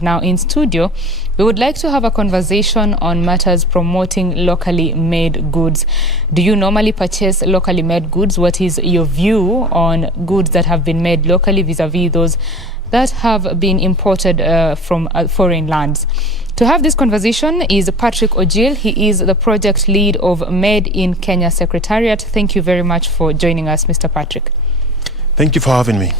Now in studio, we would like to have a conversation on matters promoting locally made goods. Do you normally purchase locally made goods? What is your view on goods that have been made locally vis-a-vis those that have been imported from foreign lands? To have this conversation is Patrick Ojil. He is the project lead of Made in Kenya Secretariat. Thank you very much for joining us, Mr. Patrick. Thank you for having me.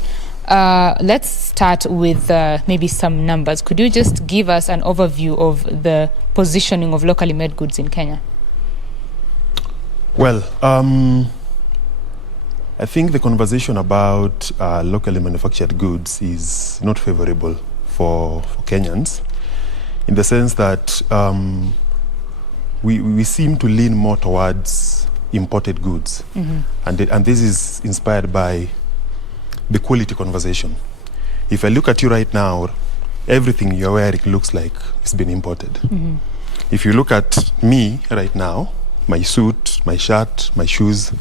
Let's start with maybe some numbers. Could you just give us an overview of the positioning of locally made goods in Kenya? Well, I think the conversation about locally manufactured goods is not favorable for Kenyans, in the sense that we seem to lean more towards imported goods. And this is inspired by the quality conversation. If I look at you right now, everything you're wearing looks like it's been imported. If you look at me right now, my suit, my shirt, my shoes,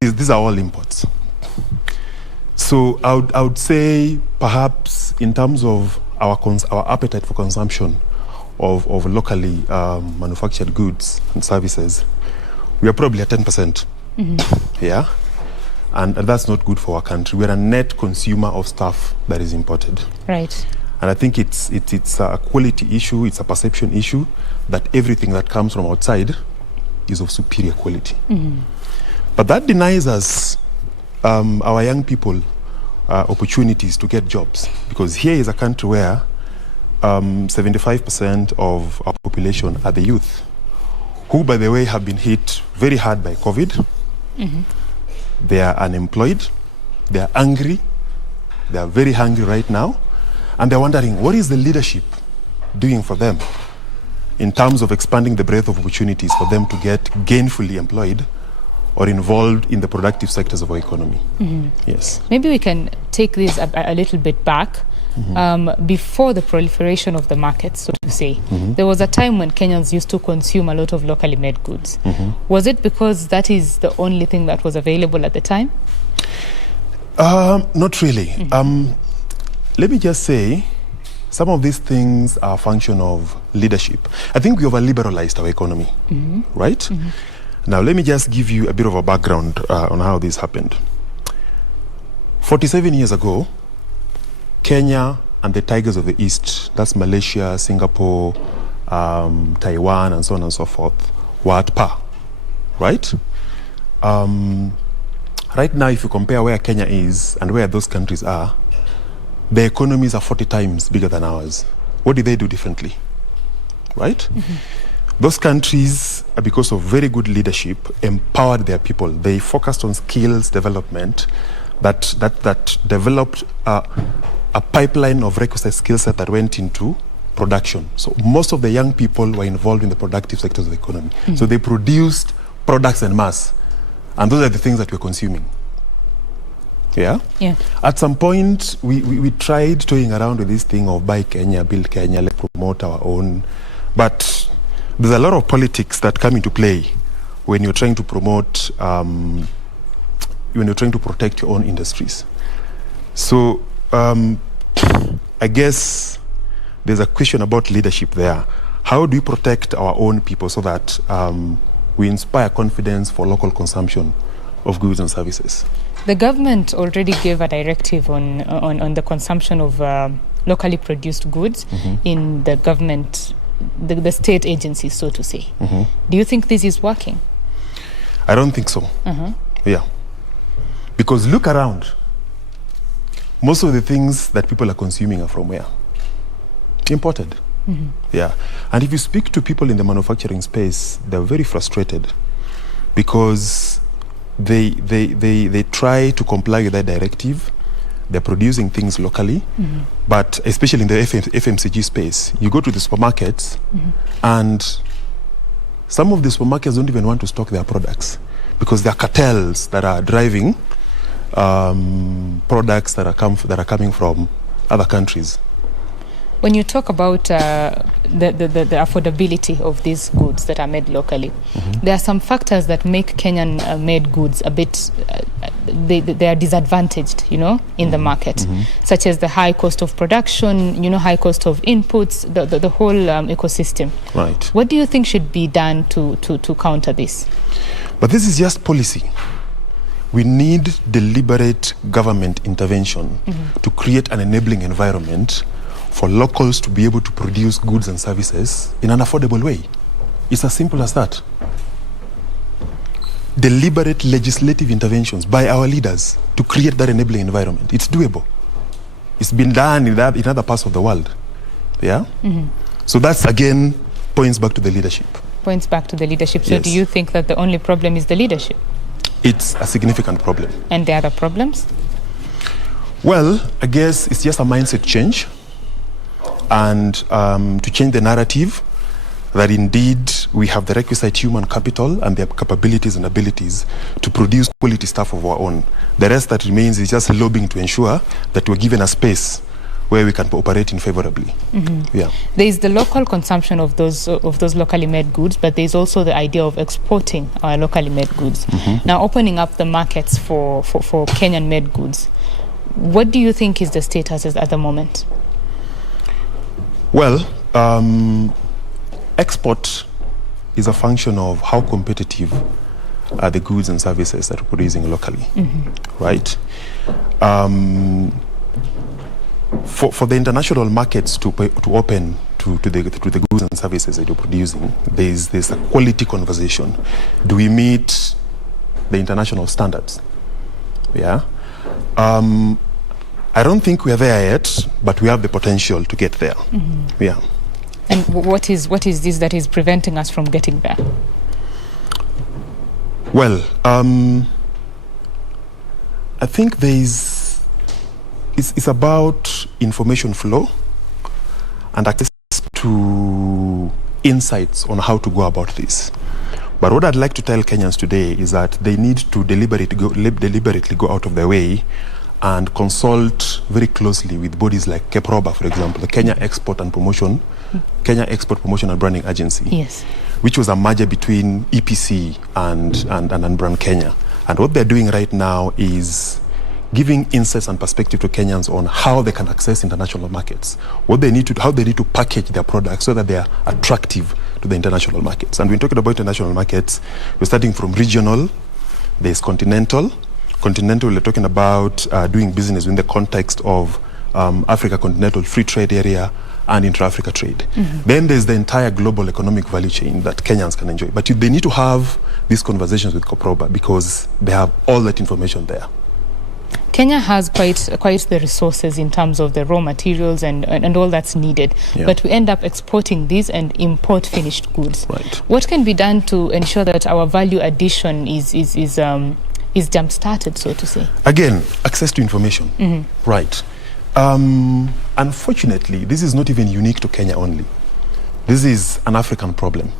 these are all imports. So I would say perhaps in terms of our appetite for consumption of locally manufactured goods and services, we are probably at 10%. Yeah. And that's not good for our country. We're a net consumer of stuff that is imported. Right. And I think it's a quality issue, it's a perception issue, that everything that comes from outside is of superior quality. But that denies us, our young people, opportunities to get jobs. Because here is a country where 75% of our population are the youth, who, by the way, have been hit very hard by COVID. They are unemployed, they are angry, they are very hungry right now, and they're wondering, what is the leadership doing for them in terms of expanding the breadth of opportunities for them to get gainfully employed or involved in the productive sectors of our economy? Yes. Maybe we can take this a little bit back. Before the proliferation of the market, so to say, there was a time when Kenyans used to consume a lot of locally made goods. Was it because that is the only thing that was available at the time? Not really. Let me just say, some of these things are a function of leadership. I think we over-liberalized our economy, right? Now, let me just give you a bit of a background on how this happened. 47 years ago, Kenya and the tigers of the East, that's Malaysia, Singapore, Taiwan, and so on and so forth, were at par, right? Right now, if you compare where Kenya is and where those countries are, their economies are 40 times bigger than ours. What did they do differently, right? Those countries, because of very good leadership, empowered their people. They focused on skills development that developed a pipeline of requisite skill set that went into production. So most of the young people were involved in the productive sectors of the economy. So they produced products en masse. And those are the things that we're consuming. Yeah? At some point, we tried toying around with this thing of buy Kenya, build Kenya, let's promote our own. But there's a lot of politics that come into play when you're trying to promote, when you're trying to protect your own industries. So I guess there's a question about leadership there. How do we protect our own people so that we inspire confidence for local consumption of goods and services? The government already gave a directive on the consumption of locally produced goods in the government, the state agencies, so to say. Do you think this is working? I don't think so. Yeah. Because look around. Most of the things that people are consuming are from where? Imported. Yeah. And if you speak to people in the manufacturing space, they're very frustrated because they try to comply with that directive. They're producing things locally, but especially in the FMCG space, you go to the supermarkets and some of the supermarkets don't even want to stock their products because there are cartels that are driving products that are coming from other countries. When you talk about the affordability of these goods that are made locally, there are some factors that make Kenyan made goods a bit they are disadvantaged, in the market, such as the high cost of production, high cost of inputs, the whole ecosystem. Right. What do you think should be done to counter this? But this is just policy. We need deliberate government intervention to create an enabling environment for locals to be able to produce goods and services in an affordable way. It's as simple as that. Deliberate legislative interventions by our leaders to create that enabling environment. It's doable. It's been done in other parts of the world. Yeah? So that's, again, points back to the leadership. Points back to the leadership. So Yes. do you think that the only problem is the leadership? It's a significant problem. And the other problems? Well, I guess it's just a mindset change, and to change the narrative that indeed we have the requisite human capital and the capabilities and abilities to produce quality stuff of our own. The rest that remains is just lobbying to ensure that we're given a space where we can operate in favorably. Yeah. There is the local consumption of those locally made goods, but there is also the idea of exporting our locally made goods. Now, opening up the markets for Kenyan made goods, what do you think is the status at the moment? Well, export is a function of how competitive are the goods and services that we're producing locally, right? For the international markets to open to the goods and services that you're producing, there's a quality conversation. Do we meet the international standards? Yeah. I don't think we are there yet, but we have the potential to get there. Yeah. And what is this that is preventing us from getting there? Well, I think it's about information flow and access to insights on how to go about this. But what I'd like to tell Kenyans today is that they need to deliberately go out of their way and consult very closely with bodies like KEPROBA, for example, the Kenya Export Promotion and Branding Agency, Yes. which was a merger between EPC and Brand Kenya. And what they're doing right now is giving insights and perspective to Kenyans on how they can access international markets, how they need to package their products so that they are attractive to the international markets. And when talking about international markets, we're starting from regional, there's continental. Continental, we're talking about doing business in the context of Africa Continental Free Trade Area and intra-Africa trade. Then there's the entire global economic value chain that Kenyans can enjoy. But they need to have these conversations with KEPROBA because they have all that information there. Kenya has quite the resources in terms of the raw materials and all that's needed, but we end up exporting these and import finished goods. Right. What can be done to ensure that our value addition is jump-started, so to say? Again, access to information. Right. Unfortunately, this is not even unique to Kenya only. This is an African problem.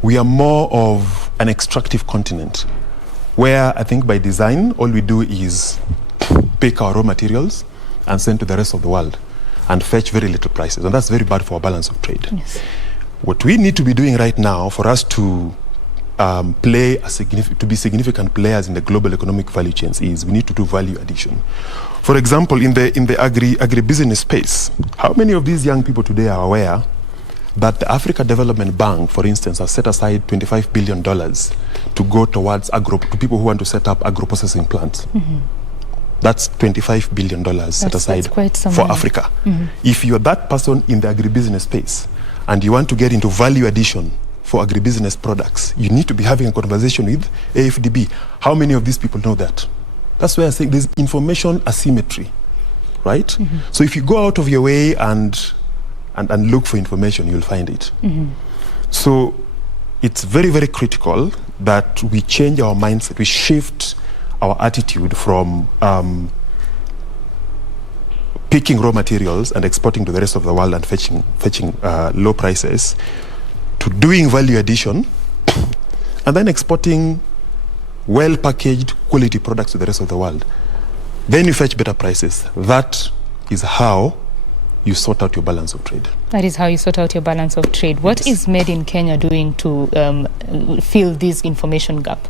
We are more of an extractive continent, where I think by design, all we do is pick our raw materials and send to the rest of the world and fetch very little prices. And that's very bad for our balance of trade. Yes. What we need to be doing right now for us to be significant players in the global economic value chains is we need to do value addition. For example, in the agribusiness space, how many of these young people today are aware that the Africa Development Bank, for instance, has set aside $25 billion to go towards to people who want to set up agro-processing plants? That's $25 billion set aside for Africa. If you're that person in the agribusiness space and you want to get into value addition for agribusiness products, you need to be having a conversation with AFDB. How many of these people know that? That's why I say there's information asymmetry, right? So if you go out of your way and look for information, you'll find it. So it's very, very critical that we change our mindset, we shift our attitude from picking raw materials and exporting to the rest of the world and fetching low prices to doing value addition and then exporting well-packaged quality products to the rest of the world. Then you fetch better prices. That is how you sort out your balance of trade. That is how you sort out your balance of trade. What is Made in Kenya doing to fill this information gap?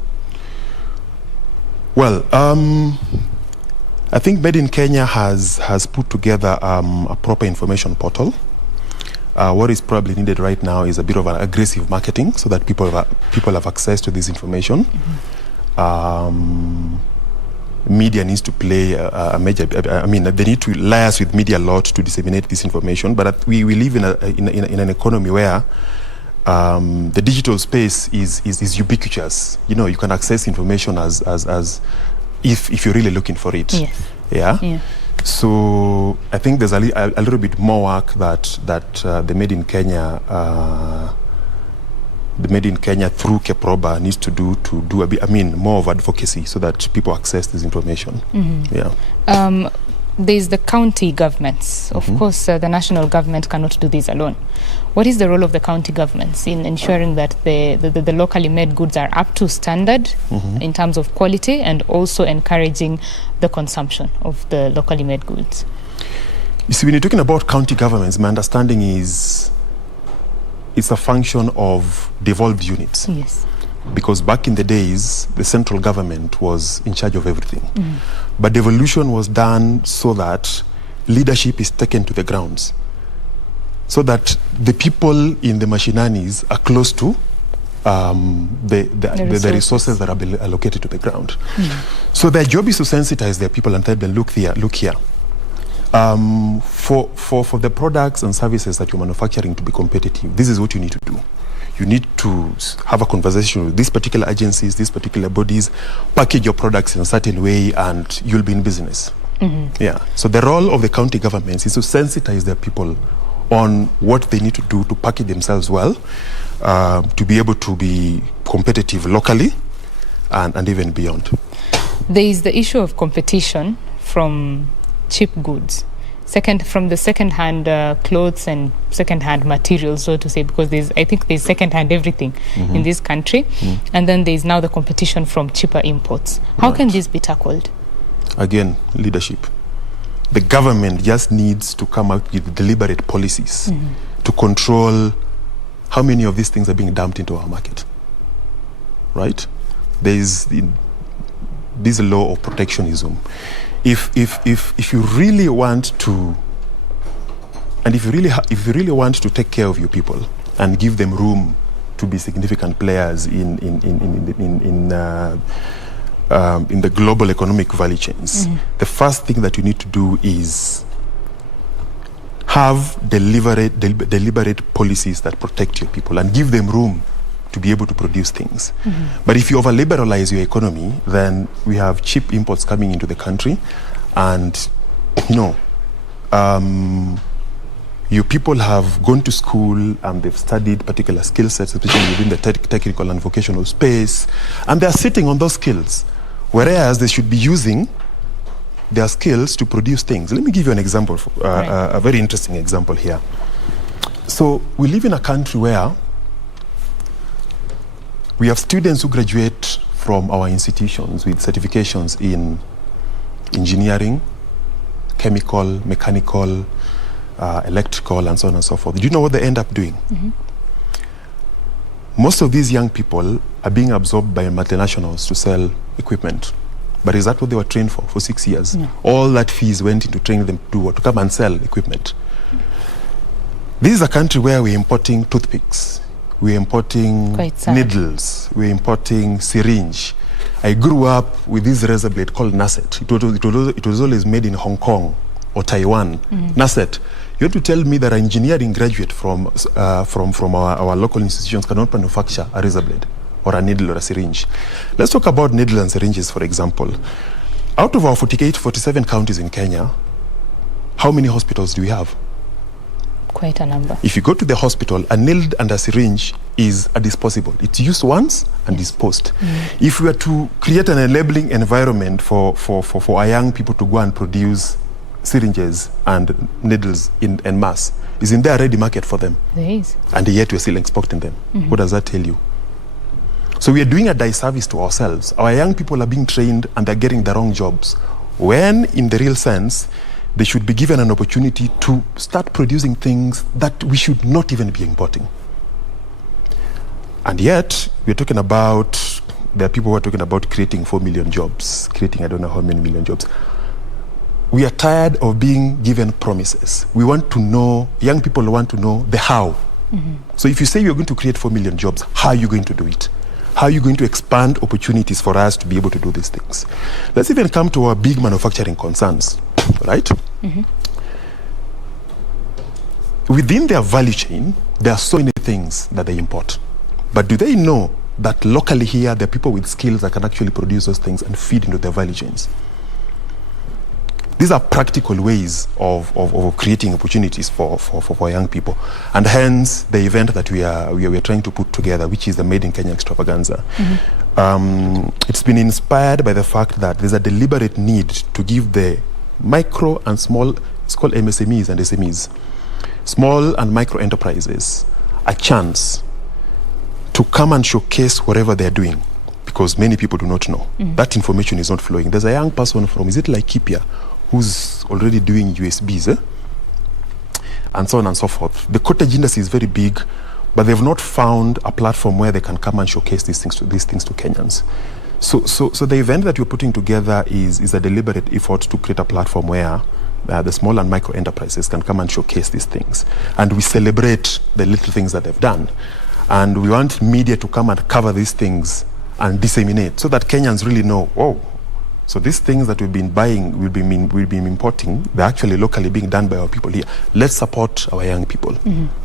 Well, I think Made in Kenya has put together a proper information portal. What is probably needed right now is a bit of an aggressive marketing so that people have access to this information. Media needs to play a major. I mean, they need to liaise with media a lot to disseminate this information. But we live in an economy where the digital space is ubiquitous. You know, you can access information as if you're really looking for it. Yes. Yeah. So I think there's a little bit more work that the Made in Kenya through Keproba needs to do a bit. I mean, more of advocacy so that people access this information. Yeah. There's the county governments. Of course, the national government cannot do this alone. What is the role of the county governments in ensuring that the locally made goods are up to standard in terms of quality, and also encouraging the consumption of the locally made goods? You see, when you're talking about county governments, my understanding is it's a function of devolved units. Yes. Because back in the days, the central government was in charge of everything. But devolution was done so that leadership is taken to the grounds, so that the people in the machinanis are close to the resources that are allocated to the ground. So their job is to sensitize their people and tell them, look here. For the products and services that you're manufacturing to be competitive, this is what you need to do. You need to have a conversation with these particular agencies, these particular bodies, package your products in a certain way, and you'll be in business. Yeah. So the role of the county governments is to sensitize their people on what they need to do to package themselves well, to be able to be competitive locally and even beyond. There is the issue of competition from cheap goods. From the second-hand clothes and second-hand materials, so to say, because I think there's second-hand everything in this country. And then there's now the competition from cheaper imports. How can this be tackled? Again, leadership. The government just needs to come out with deliberate policies to control how many of these things are being dumped into our market. Right? There's this law of protectionism. If you really want to, and if you really want to take care of your people and give them room to be significant players in the global economic value chains, the first thing that you need to do is have deliberate policies that protect your people and give them room to be able to produce things. But if you over-liberalize your economy, then we have cheap imports coming into the country, and your people have gone to school and they've studied particular skill sets, especially within the technical and vocational space, and they're sitting on those skills, whereas they should be using their skills to produce things. Let me give you an example, a very interesting example here. So we live in a country where we have students who graduate from our institutions with certifications in engineering, chemical, mechanical, electrical, and so on and so forth. Do you know what they end up doing? Most of these young people are being absorbed by multinationals to sell equipment. But is that what they were trained for 6 years? No. All that fees went into training them to do what? To come and sell equipment. This is a country where we're importing toothpicks, we're importing needles, we're importing syringe. I grew up with this razor blade called Nasset. It was always made in Hong Kong or Taiwan. Nasset. You have to tell me that an engineering graduate from our local institutions cannot manufacture a razor blade or a needle or a syringe. Let's talk about needle and syringes, for example. Out of our 47 counties in Kenya, how many hospitals do we have? Quite a number. If you go to the hospital, a needle and a syringe is a disposable. It's used once and disposed. If we were to create an enabling environment for our young people to go and produce syringes and needles en masse, isn't there a ready market for them? There is. And yet we're still exporting them. What does that tell you? So we are doing a disservice to ourselves. Our young people are being trained and they're getting the wrong jobs, when in the real sense, they should be given an opportunity to start producing things that we should not even be importing. And yet, we're talking about there are people who are talking about creating 4 million jobs, creating I don't know how many million jobs. We are tired of being given promises. We want to know, young people want to know the how. So if you say you're going to create 4 million jobs, how are you going to do it? How are you going to expand opportunities for us to be able to do these things? Let's even come to our big manufacturing concerns, right? Within their value chain, there are so many things that they import. But do they know that locally here, there are people with skills that can actually produce those things and feed into their value chains? These are practical ways of creating opportunities for young people. And hence, the event that we are trying to put together, which is the Made in Kenya Extravaganza. It's been inspired by the fact that there's a deliberate need to give the micro and small, it's called MSMEs and SMEs, small and micro enterprises, a chance to come and showcase whatever they're doing, because many people do not know. That information is not flowing. There's a young person from, is it like Laikipia, who's already doing USBs, and so on and so forth. The cottage industry is very big, but they've not found a platform where they can come and showcase these things to Kenyans. So the event that we're putting together is a deliberate effort to create a platform where the small and micro enterprises can come and showcase these things. And we celebrate the little things that they've done. And we want media to come and cover these things and disseminate so that Kenyans really know, oh, so these things that we've been buying, we'll be importing, they're actually locally being done by our people here. Let's support our young people.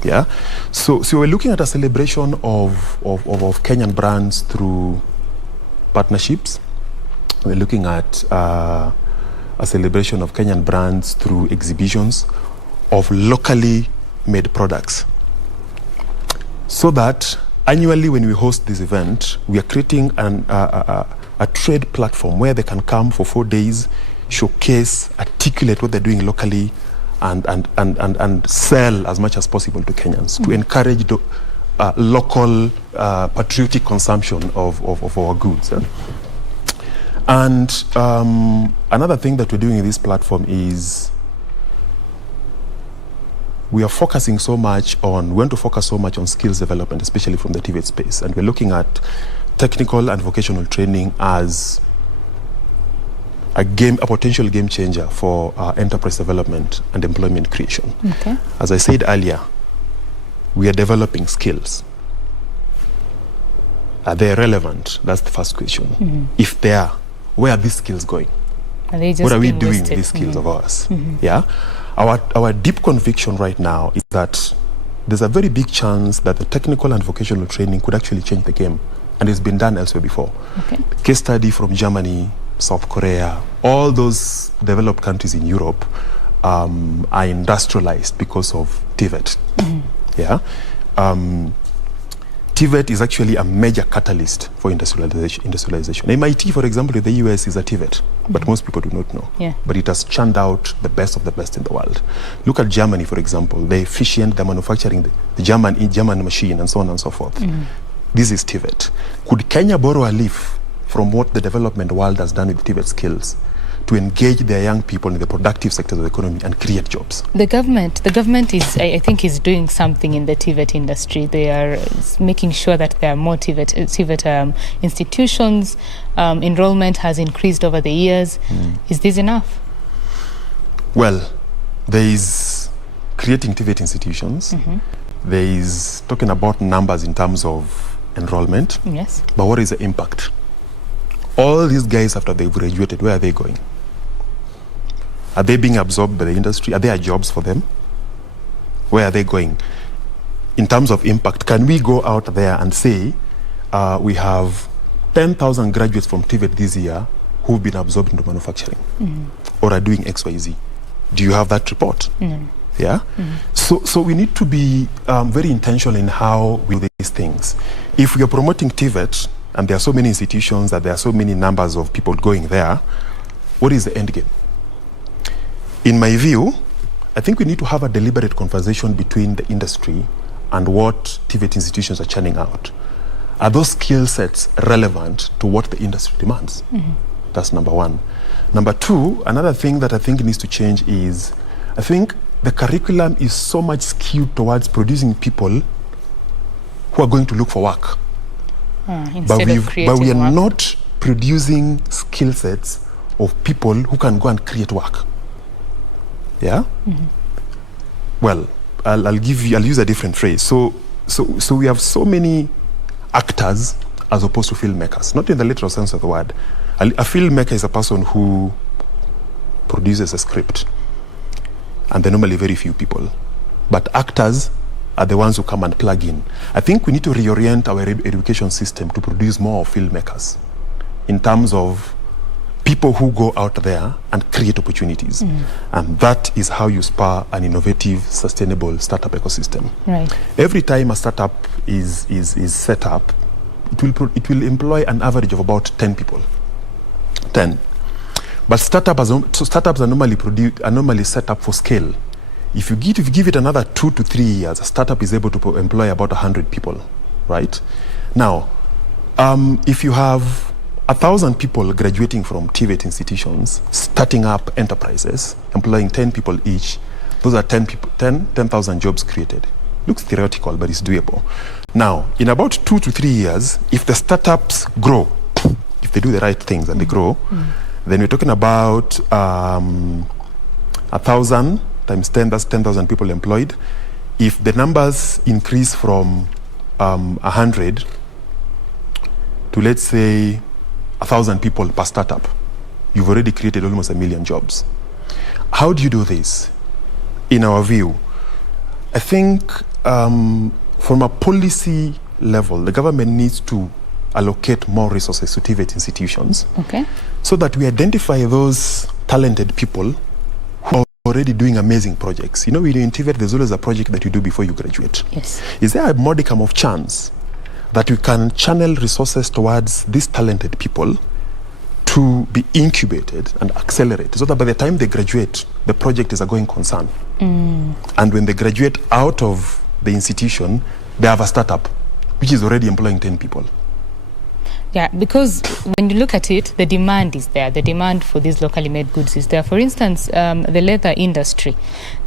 Yeah. So we're looking at a celebration of Kenyan brands through partnerships. We're looking at a celebration of Kenyan brands through exhibitions of locally made products. So that annually when we host this event, we are creating a trade platform where they can come for 4 days, showcase, articulate what they're doing locally, and sell as much as possible to Kenyans to encourage the local patriotic consumption of our goods. And another thing that we're doing in this platform is we want to focus so much on skills development, especially from the TVET space. And we're looking at technical and vocational training as a potential game changer for enterprise development and employment creation. Okay. As I said earlier, we are developing skills. Are they relevant? That's the first question. If they are, where are these skills going? What are we doing with these skills of ours? Yeah. Our deep conviction right now is that there's a very big chance that the technical and vocational training could actually change the game. And it's been done elsewhere before. Okay. Case study from Germany, South Korea, all those developed countries in Europe are industrialized because of TVET. Yeah. TVET is actually a major catalyst for industrialization. MIT, for example, in the US is a TVET, but most people do not know. Yeah. But it has churned out the best of the best in the world. Look at Germany, for example. They're efficient, they're manufacturing the German machine, and so on and so forth. This is TVET. Could Kenya borrow a leaf from what the development world has done with TVET skills to engage their young people in the productive sectors of the economy and create jobs? The government is, I think, is doing something in the TVET industry. They are making sure that there are more TVET institutions. Enrollment has increased over the years. Is this enough? Well, there is creating TVET institutions. There is talking about numbers in terms of enrollment. Yes. But what is the impact? All these guys, after they've graduated, where are they going? Are they being absorbed by the industry? Are there jobs for them? Where are they going? In terms of impact, can we go out there and say we have 10,000 graduates from TVET this year who've been absorbed into manufacturing or are doing XYZ? Do you have that report? Yeah. So we need to be very intentional in how we do these things. If we are promoting TVET and there are so many institutions, that there are so many numbers of people going there, what is the end game? In my view, I think we need to have a deliberate conversation between the industry and what TVET institutions are churning out. Are those skill sets relevant to what the industry demands? That's number one. Number two, another thing that I think needs to change is, I think the curriculum is so much skewed towards producing people who are going to look for work. Instead of creating but we are work. not producing skill sets of people who can go and create work. Yeah. Well, I'll use a different phrase. So we have so many actors as opposed to filmmakers, not in the literal sense of the word. A filmmaker is a person who produces a script, and they're normally very few people. But actors are the ones who come and plug in. I think we need to reorient our education system to produce more filmmakers in terms of people who go out there and create opportunities. And that is how you spur an innovative, sustainable startup ecosystem. Right. Every time a startup is set up, it will employ an average of about 10 people. 10. But startups are normally set up for scale. If you give it another 2 to 3 years, a startup is able to employ about 100 people, right? Now, if you have 1,000 people graduating from TVET institutions, starting up enterprises, employing 10 people each, those are 10,000 jobs created. Looks theoretical, but it's doable. Now, in about 2 to 3 years, if the startups grow, if they do the right things and they grow, then we're talking about 1,000 times 10, that's 10,000 people employed. If the numbers increase from 100 to, let's say, 1,000 people per startup, you've already created almost 1 million jobs. How do you do this? In our view, I think from a policy level, the government needs to allocate more resources to TVET institutions, so that we identify those talented people who are already doing amazing projects. You know, when you're in TVET, there's always a project that you do before you graduate. Yes. Is there a modicum of chance that we can channel resources towards these talented people to be incubated and accelerated, so that by the time they graduate, the project is a going concern? And when they graduate out of the institution, they have a startup which is already employing 10 people. Yeah, because when you look at it, the demand is there. The demand for these locally made goods is there. For instance, the leather industry,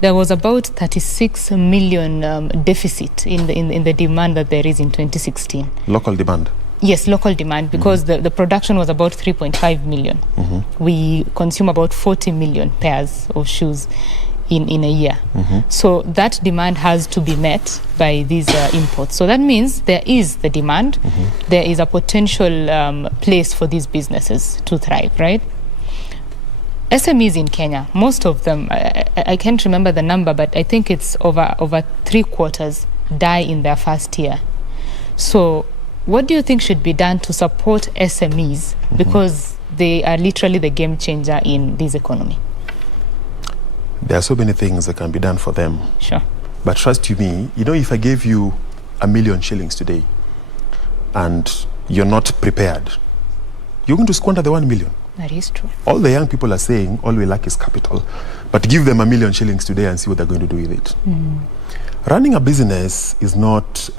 there was about 36 million deficit in the demand that there is in 2016. Local demand? Yes, local demand, because the production was about 3.5 million. We consume about 40 million pairs of shoes in a year. So that demand has to be met by these imports. So that means there is the demand, there is a potential place for these businesses to thrive, right? SMEs in Kenya, most of them, I can't remember the number, but I think it's over 3/4 die in their first year. So what do you think should be done to support SMEs, because they are literally the game changer in this economy? There are so many things that can be done for them. Sure. But trust you me, you know, if I gave you 1 million shillings today and you're not prepared, you're going to squander the 1 million. That is true. All the young people are saying all we lack is capital. But give them 1 million shillings today and see what they're going to do with it. Running a business is not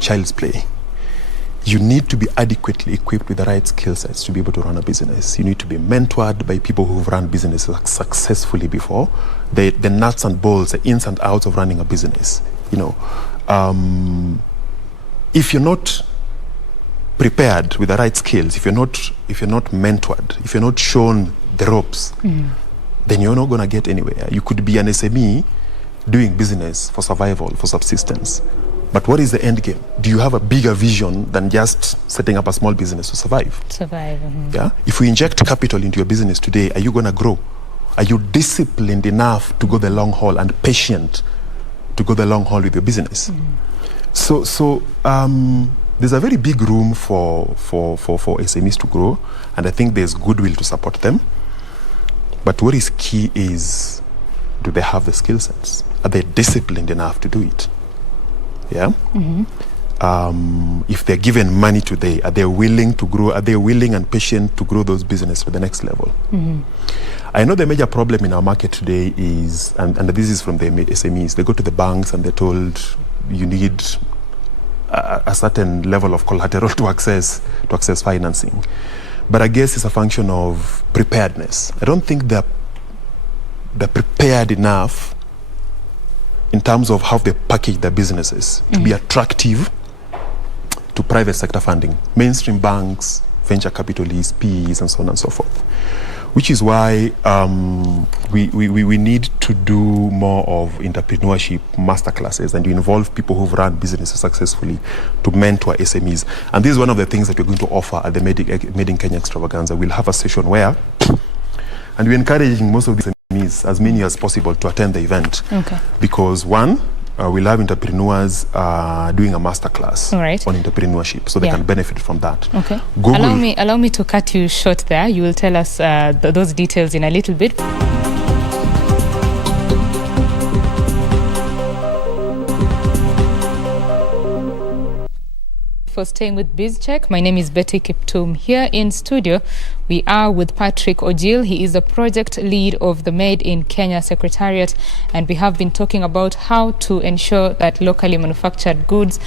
child's play. You need to be adequately equipped with the right skill sets to be able to run a business. You need to be mentored by people who've run businesses successfully before. The nuts and bolts, the ins and outs of running a business. You know, if you're not prepared with the right skills, if you're not mentored, if you're not shown the ropes, then you're not going to get anywhere. You could be an SME doing business for survival, for subsistence. But what is the end game? Do you have a bigger vision than just setting up a small business to survive? Yeah. If we inject capital into your business today, are you going to grow? Are you disciplined enough to go the long haul and patient to go the long haul with your business? So there's a very big room for SMEs to grow, and I think there's goodwill to support them. But what is key is, do they have the skill sets? Are they disciplined enough to do it? Yeah. If they're given money today, are they willing to grow? Are they willing and patient to grow those businesses to the next level? I know the major problem in our market today is, and this is from the SMEs, they go to the banks and they're told you need a certain level of collateral to access financing. But I guess it's a function of preparedness. I don't think they're prepared enough in terms of how they package their businesses to be attractive to private sector funding, mainstream banks, venture capitalists, PEs, and so on and so forth. Which is why we need to do more of entrepreneurship masterclasses and to involve people who've run businesses successfully to mentor SMEs. And this is one of the things that we're going to offer at the Made in Kenya Extravaganza. We'll have a session where, and we're encouraging most of the SMEs, as many as possible, to attend the event. Okay. Because one, we'll have entrepreneurs doing a masterclass on entrepreneurship, so they can benefit from that. Okay. Allow me to cut you short there. You will tell us those details in a little bit. For staying with BizCheck. My name is Betty Kiptum. Here in studio, we are with Patrick Ojil. He is the project lead of the Made in Kenya Secretariat, and we have been talking about how to ensure that locally manufactured goods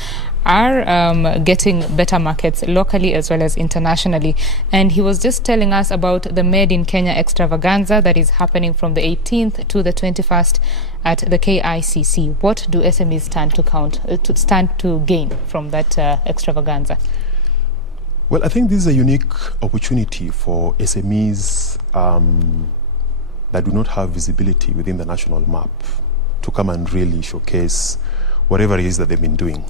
are getting better markets locally as well as internationally. And he was just telling us about the Made in Kenya Extravaganza that is happening from the 18th to the 21st at the KICC. What do SMEs stand to gain from that extravaganza? Well, I think this is a unique opportunity for SMEs that do not have visibility within the national map to come and really showcase whatever it is that they've been doing.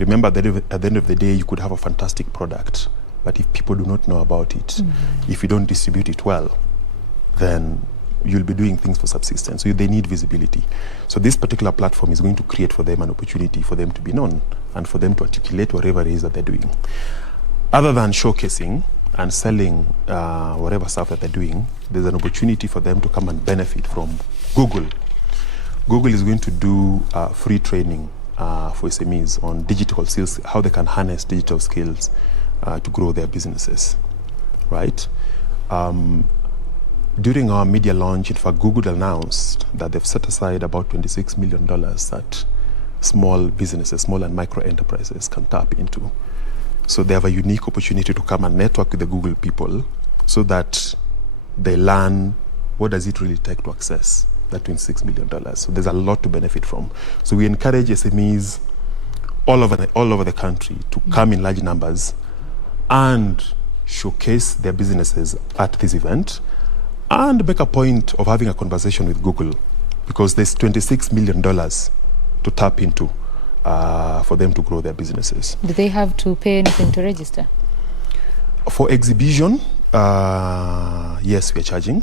Remember, at the end of the day, you could have a fantastic product, but if people do not know about it, if you don't distribute it well, then you'll be doing things for subsistence. So they need visibility. So this particular platform is going to create for them an opportunity for them to be known and for them to articulate whatever it is that they're doing. Other than showcasing and selling whatever stuff that they're doing, there's an opportunity for them to come and benefit from Google. Google is going to do free training for SMEs on digital skills, how they can harness digital skills to grow their businesses, right? During our media launch, in fact, Google announced that they've set aside about $26 million that small businesses, small and micro enterprises can tap into. So they have a unique opportunity to come and network with the Google people so that they learn what does it really take to access that $26 million. So there's a lot to benefit from. So we encourage SMEs all over the country to come in large numbers and showcase their businesses at this event and make a point of having a conversation with Google, because there's $26 million to tap into for them to grow their businesses. Do they have to pay anything to register? For exhibition, yes, we're charging.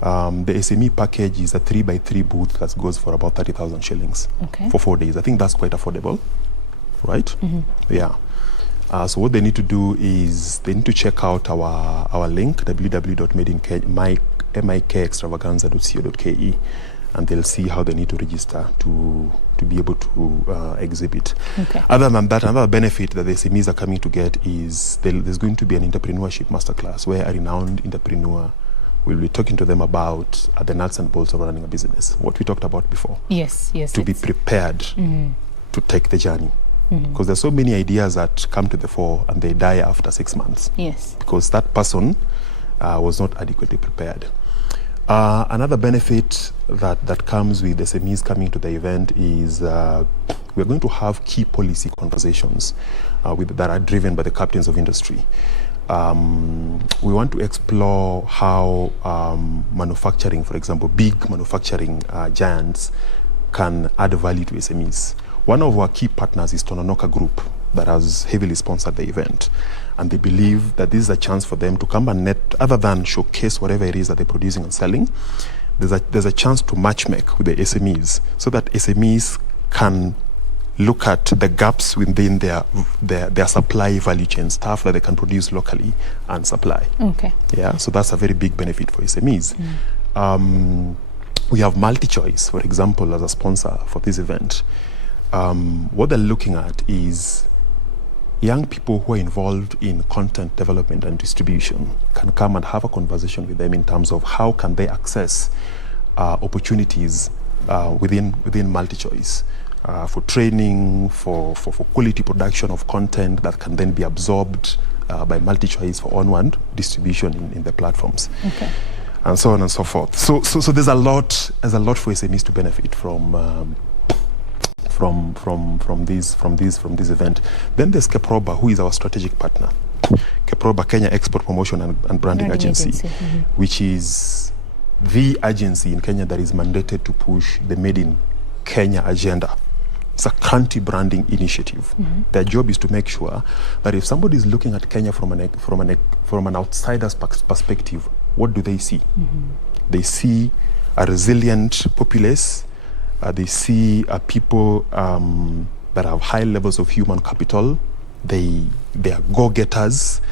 The SME package is a 3x3 booth that goes for about 30,000 shillings for 4 days. I think that's quite affordable, right? Yeah. So what they need to do is they need to check out our link, www.madeInkextravaganza.co.ke, and they'll see how they need to register to be able to exhibit. Other than that, another benefit that the SMEs are coming to get is there's going to be an entrepreneurship masterclass where a renowned entrepreneur will be talking to them about the nuts and bolts of running a business, what we talked about before. Yes. To be prepared to take the journey. Because there's so many ideas that come to the fore and they die after 6 months. Yes. Because that person was not adequately prepared. Another benefit that comes with SMEs coming to the event is we're going to have key policy conversations that are driven by the captains of industry. We want to explore how manufacturing, for example, big manufacturing giants can add value to SMEs. One of our key partners is Tononoka Group that has heavily sponsored the event. And they believe that this is a chance for them to come and other than showcase whatever it is that they're producing and selling, there's a chance to matchmake with the SMEs so that SMEs can look at the gaps within their supply value chain, stuff that they can produce locally and supply. Yeah, so that's a very big benefit for SMEs. We have MultiChoice, for example, as a sponsor for this event. What they're looking at is young people who are involved in content development and distribution can come and have a conversation with them in terms of how can they access opportunities within MultiChoice for training, for quality production of content that can then be absorbed by MultiChoice for onward distribution in the platforms. And so on and so forth. So there's a lot for SMEs to benefit from from this event. Then there's Keproba, who is our strategic partner. Keproba, Kenya Export Promotion and Branding Agency, which is the agency in Kenya that is mandated to push the Made in Kenya agenda. It's a country branding initiative. Their job is to make sure that if somebody is looking at Kenya from an outsider's perspective, what do they see? They see a resilient populace. They see people that have high levels of human capital. They are go-getters.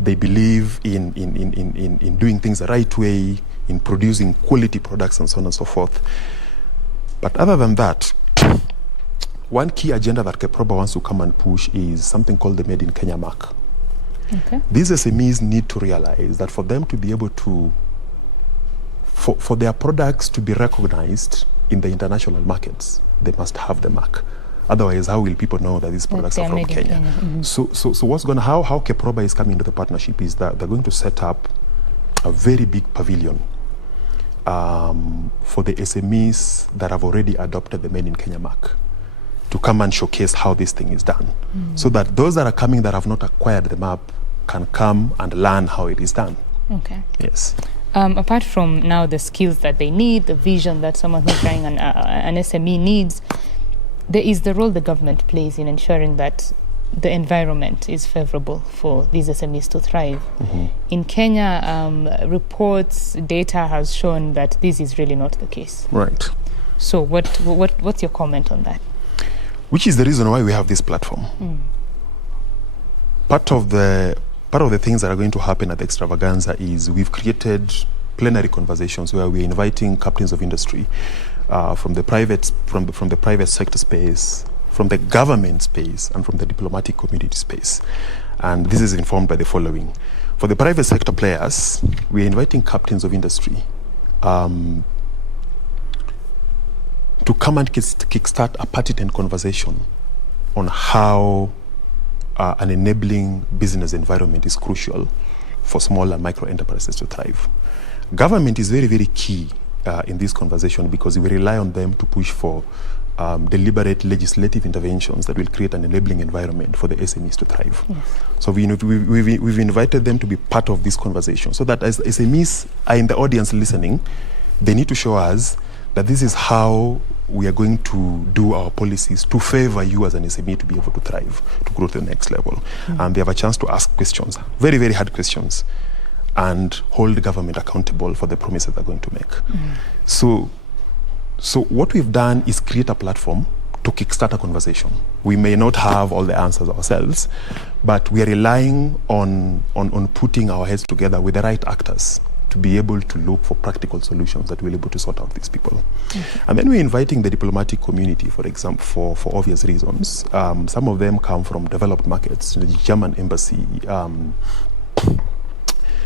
They believe in doing things the right way, in producing quality products and so on and so forth. But other than that, one key agenda that Keproba wants to come and push is something called the Made in Kenya mark. These SMEs need to realize that for them to be able to, for their products to be recognized in the international markets, they must have the mark. Otherwise, how will people know that these products are from Kenya? So what's going to, how Keproba is coming into the partnership is that they're going to set up a very big pavilion for the SMEs that have already adopted the Made in Kenya mark to come and showcase how this thing is done. So that those that are coming that have not acquired the map can come and learn how it is done. Yes. Apart from now the skills that they need, the vision that someone who's trying an SME needs, there is the role the government plays in ensuring that the environment is favorable for these SMEs to thrive. In Kenya, reports, data has shown that this is really not the case. Right. So what's your comment on that? Which is the reason why we have this platform. Part of the things that are going to happen at the Extravaganza is we've created plenary conversations where we're inviting captains of industry from the private sector space, from the government space, and from the diplomatic community space. And this is informed by the following. For the private sector players, we're inviting captains of industry to come and kickstart a pertinent conversation on how an enabling business environment is crucial for small and micro enterprises to thrive. Government is very, very key in this conversation because we rely on them to push for deliberate legislative interventions that will create an enabling environment for the SMEs to thrive. So we've invited them to be part of this conversation so that as SMEs are in the audience listening, they need to show us that this is how we are going to do our policies to favor you as an SME to be able to thrive, to grow to the next level. And they have a chance to ask questions, very, very hard questions, and hold the government accountable for the promises they're going to make. So what we've done is create a platform to kickstart a conversation. We may not have all the answers ourselves, but we are relying on putting our heads together with the right actors to be able to look for practical solutions that will be able to sort out these people. And then we're inviting the diplomatic community, for example, for obvious reasons. Some of them come from developed markets, the German embassy,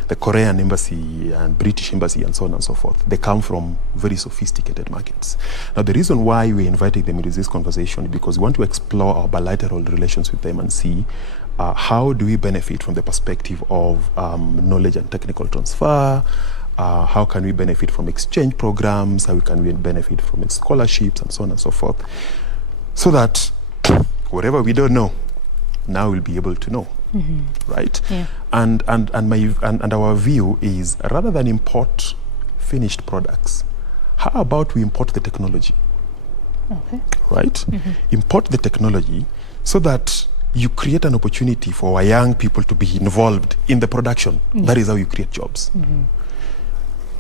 the Korean embassy and British embassy and so on and so forth. They come from very sophisticated markets. Now, the reason why we're inviting them into this conversation is because we want to explore our bilateral relations with them and see how do we benefit from the perspective of knowledge and technical transfer, how can we benefit from exchange programs, how can we benefit from scholarships and so on and so forth, so that whatever we don't know, now we'll be able to know. Right? And our view is, rather than import finished products, how about we import the technology? Right? Import the technology so that you create an opportunity for our young people to be involved in the production. That is how you create jobs.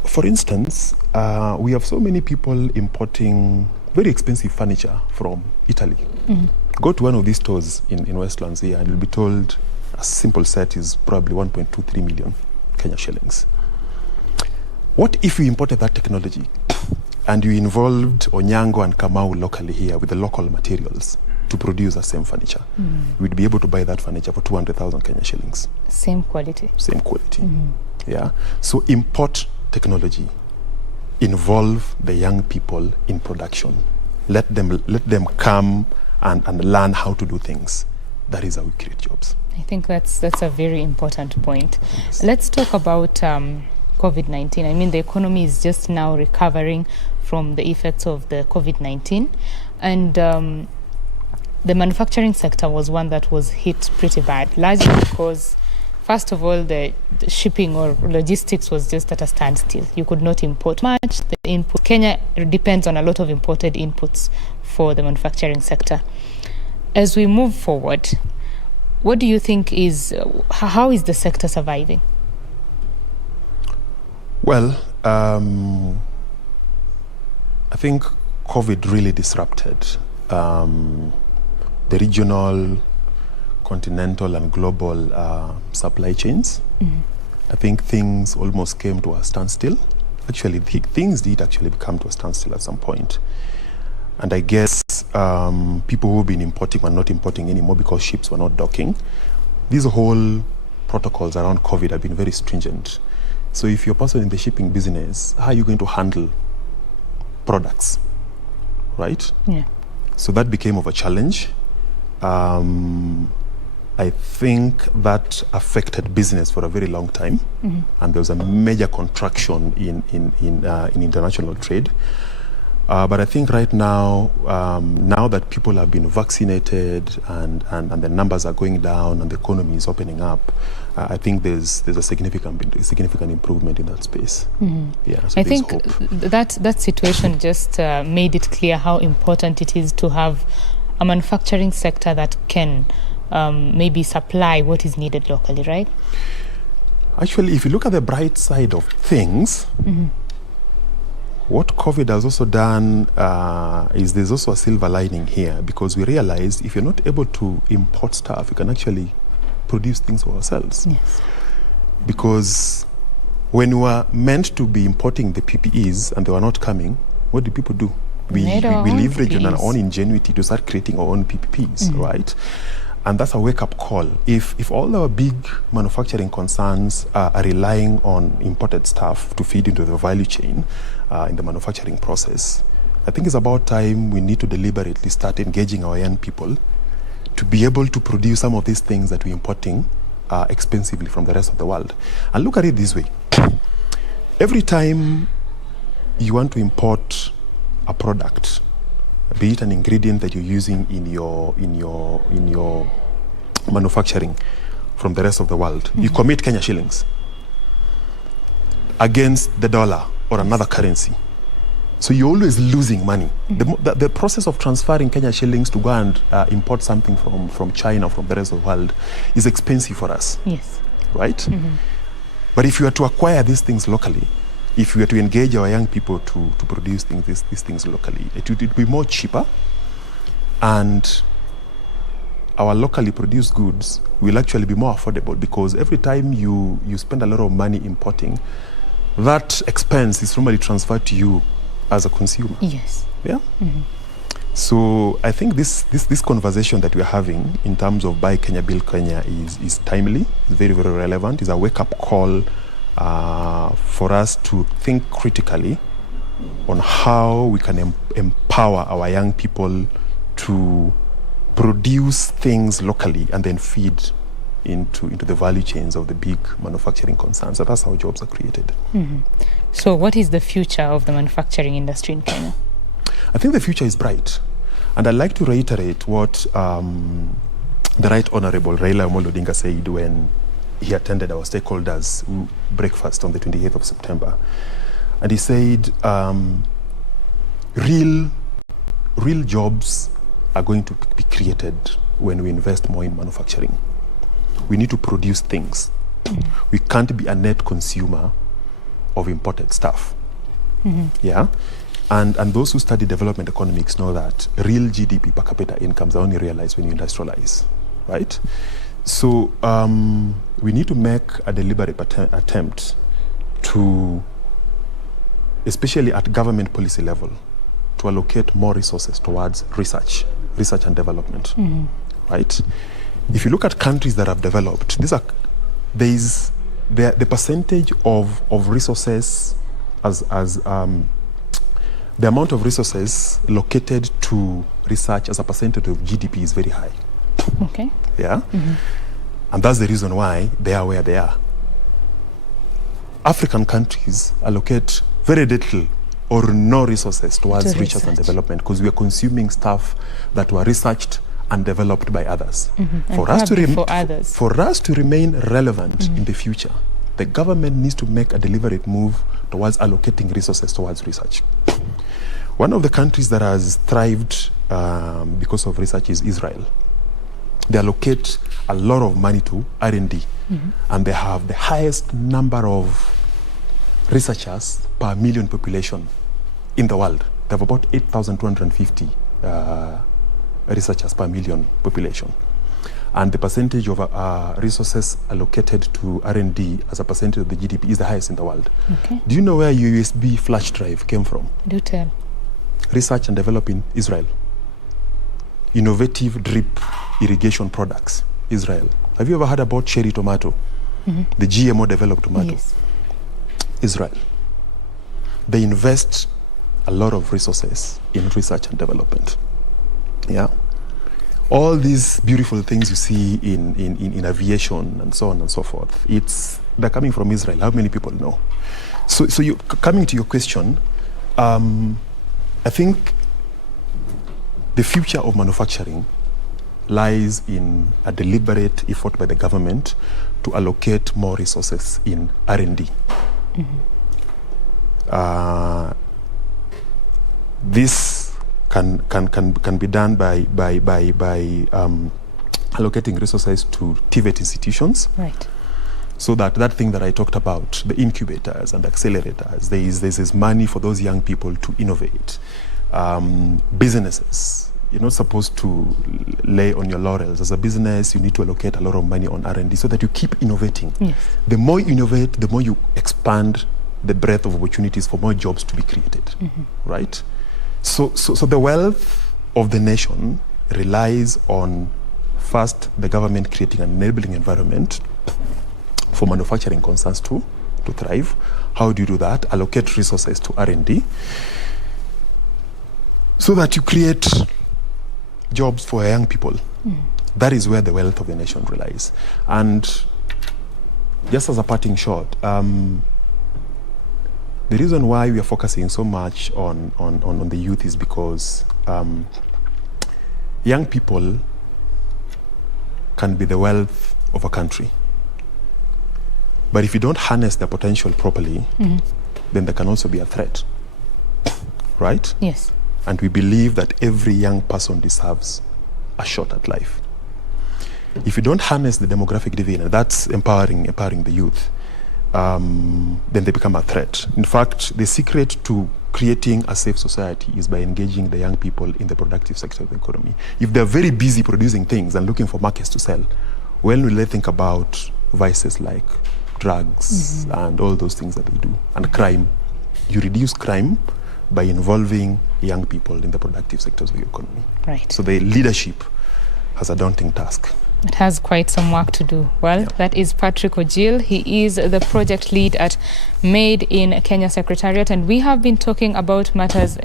For instance, we have so many people importing very expensive furniture from Italy. Go to one of these stores in Westlands here and you'll be told a simple set is probably 1.23 million Kenya shillings. What if we imported that technology and you involved Onyango and Kamau locally here with the local materials to produce the same furniture? We'd be able to buy that furniture for 200,000 Kenya shillings. Same quality. Same quality. Yeah. So import technology, involve the young people in production. Let them come and learn how to do things. That is how we create jobs. I think that's a very important point. Yes. Let's talk about COVID-19. I mean, the economy is just now recovering from the effects of the COVID-19. And the manufacturing sector was one that was hit pretty bad, largely because, first of all, the shipping or logistics was just at a standstill. You could not import much. The input Kenya depends on a lot of imported inputs for the manufacturing sector. As we move forward, what do you think how is the sector surviving? Well, I think COVID really disrupted the regional, continental and global supply chains. I think things almost came to a standstill. Actually, things did actually come to a standstill at some point. And I guess people who've been importing were not importing anymore because ships were not docking. These whole protocols around COVID have been very stringent. So if you're a person in the shipping business, how are you going to handle products, right? Yeah. So that became of a challenge. I think that affected business for a very long time, and there was a major contraction in international trade. But I think right now, now that people have been vaccinated and the numbers are going down and the economy is opening up, I think there's a significant improvement in that space. Yeah, so I think that situation just made it clear how important it is to have a manufacturing sector that can maybe supply what is needed locally, right? Actually, if you look at the bright side of things, what COVID has also done is there's also a silver lining here, because we realized if you're not able to import stuff, you can actually produce things for ourselves. Yes. Because when we were meant to be importing the PPEs and they were not coming, what did people do? We leverage on our own ingenuity to start creating our own PPPs, right? And that's a wake-up call. If all our big manufacturing concerns are relying on imported stuff to feed into the value chain in the manufacturing process, I think it's about time we need to deliberately start engaging our young people to be able to produce some of these things that we're importing expensively from the rest of the world. And look at it this way. Every time you want to import a product, be it an ingredient that you're using in your manufacturing from the rest of the world, you commit Kenya shillings against the dollar or another currency. So you're always losing money. The process of transferring Kenya shillings to go and import something from China, from the rest of the world, is expensive for us. Yes. Right? But if you are to acquire these things locally, if we are to engage our young people to produce these things locally, it would be more cheaper, and our locally produced goods will actually be more affordable, because every time you spend a lot of money importing, that expense is normally transferred to you as a consumer. Yes. Yeah. So I think this conversation that we're having in terms of Buy Kenya, Build Kenya is timely, is very, very relevant, is a wake-up call for us to think critically on how we can empower our young people to produce things locally and then feed into the value chains of the big manufacturing concerns. So that's how jobs are created. So what is the future of the manufacturing industry in Kenya? I think the future is bright. And I'd like to reiterate what the Right Honorable Raila Amolo Odinga said when he attended our stakeholders breakfast on the 28th of September. And he said, real jobs are going to be created when we invest more in manufacturing. We need to produce things. We can't be a net consumer of imported stuff. Yeah? And those who study development economics know that real GDP per capita incomes are only realized when you industrialize, right? So we need to make a deliberate attempt to, especially at government policy level, to allocate more resources towards research and development, right? If you look at countries that have developed, the percentage of resources the amount of resources located to research as a percentage of GDP is very high. Okay. Yeah? And that's the reason why they are where they are. African countries allocate very little or no resources towards To research and research. development, because we are consuming stuff that were researched and developed by others. And probably for others. For us to remain relevant in the future, the government needs to make a deliberate move towards allocating resources towards research. One of the countries that has thrived because of research is Israel. They allocate a lot of money to R&D, and they have the highest number of researchers per million population in the world. They have about 8,250 researchers per million population. And the percentage of resources allocated to R&D as a percentage of the GDP is the highest in the world. Okay. Do you know where your USB flash drive came from? Do tell. Research and develop in Israel. Innovative drip irrigation products, Israel. Have you ever heard about cherry tomato? The GMO developed tomato? Yes. Israel. They invest a lot of resources in research and development. Yeah. All these beautiful things you see in aviation and so on and so forth, they're coming from Israel. How many people know? So coming to your question, I think the future of manufacturing lies in a deliberate effort by the government to allocate more resources in R&D. This can be done by allocating resources to TVET institutions. Right. So that thing that I talked about, the incubators and accelerators, there's money for those young people to innovate. Businesses, you're not supposed to lay on your laurels. As a business, you need to allocate a lot of money on R&D so that you keep innovating. Yes. The more you innovate, the more you expand the breadth of opportunities for more jobs to be created, right? So the wealth of the nation relies on, first, the government creating an enabling environment for manufacturing concerns to thrive. How do you do that? Allocate resources to R&D so that you create jobs for young people. That is where the wealth of the nation relies. And just as a parting shot, the reason why we are focusing so much on the youth is because young people can be the wealth of a country. But if you don't harness their potential properly, then they can also be a threat, right? Yes. And we believe that every young person deserves a shot at life. If you don't harness the demographic dividend, that's empowering the youth, then they become a threat. In fact, the secret to creating a safe society is by engaging the young people in the productive sector of the economy. If they're very busy producing things and looking for markets to sell, when will they think about vices like drugs and all those things that they do, and crime? You reduce crime by involving young people in the productive sectors of the economy. Right. So the leadership has a daunting task. It has quite some work to do. Well, that is Patrick Ojil. He is the project lead at Made in Kenya Secretariat, and we have been talking about matters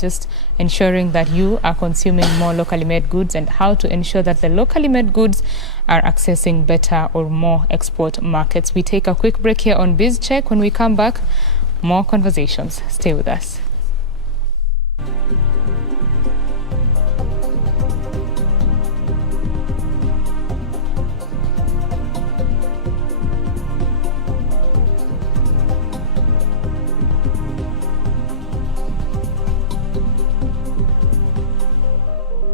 just ensuring that you are consuming more locally made goods and how to ensure that the locally made goods are accessing better or more export markets. We take a quick break here on Biz Check. When we come back, more conversations. Stay with us.